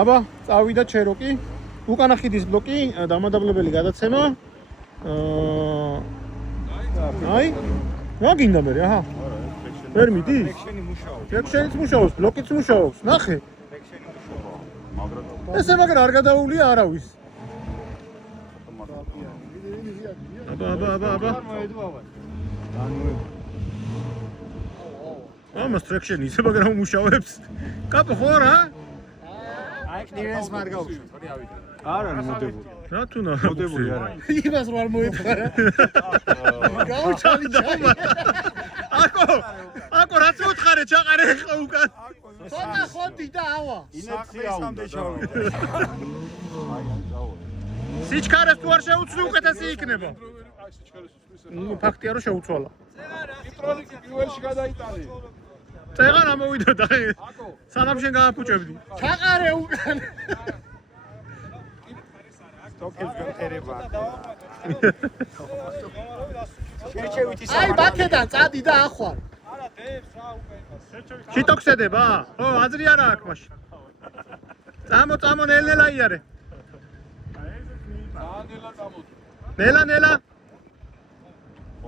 აბა, წავიდა ჩეროკი. უკანა ხიდის ბლოკი, დამადაბლებელი გადაცემა. აი, რა გინდა მე, აჰა. ვერ მიდის? ფექშენიც მუშაობს, ბლოკიც მუშაობს. ნახე. ესე მაგრამ არ გადაულია არავის. აბა. ამას ტრექშენი ისე მაგრამ მუშაობს. კაპო ხო რა? აი კლირენს მაგ გაუშვი, თორე ავიდა. არა, მოდებული. რა თუნა? მოდებული არა. იმას რა მოიფარა? გაუჩალი დამა. აკო რაც მოთხარე ჩაყარე ხა უკან. ხოდა ხოდი და ავა. ინერცია უნდა ჩავიდე. სიჩქარეს თუ არ შეუცვლი უკეთესი იქნება. ნუ ფაქტია რომ შეუცვალა. ტროლიკი პირველში გადაიტანე. წეღან ამოვიდა და სანამ შენ გააფუჭებდი. ჩაყარე უკან. თოკებს გამტერება. შერჩევითი აი ბაქედან წადი და ახვალ. არა დებს რა უკვე. შიტოქსედება? ო, აზრი არა აქვს მაშინ. წამო ნელ-ნელა იარე. დაანელა წამოდი. ნელა.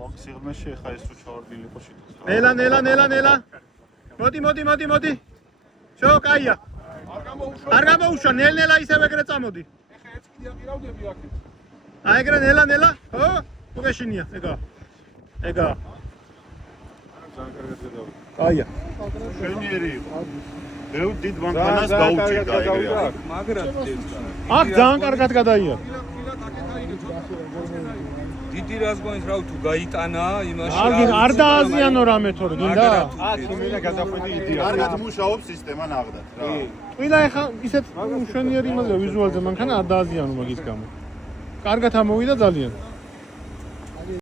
ოქსიგმეში ხა ეს თუ ჩავარდილი იყო შიტოს. ნელა. მოდი. შო, კაია. არ გამოუშვა, ნელ-ნელა ისევ ეგრე წამოდი. ეხა ერთ კიდე აღირავდები აქეთ. აი ეგრე ნელა. ო, უგეშინია, ეგა. ძალიან კარგად გადავიდა. კაია. შენიერი იყო. ბევრ დიდ მანქანას გაუჭირდა ეგრე. მაგრად დებს. აქ ძალიან კარგად გადაია. დიდი რას გონით რა თუ გაიტანა იმაში არ დააზიანო რამე თორე გინდა? აქ იმენა გადახვედი იდეა. კარგად მუშაობს სისტემა ნახდათ რა. ყველა ეხა ისეთ მშვენიერი იმაზე ვიზუალზე მანქანა არ დააზიანო მაგის გამო. კარგად ამოვიდა ძალიან.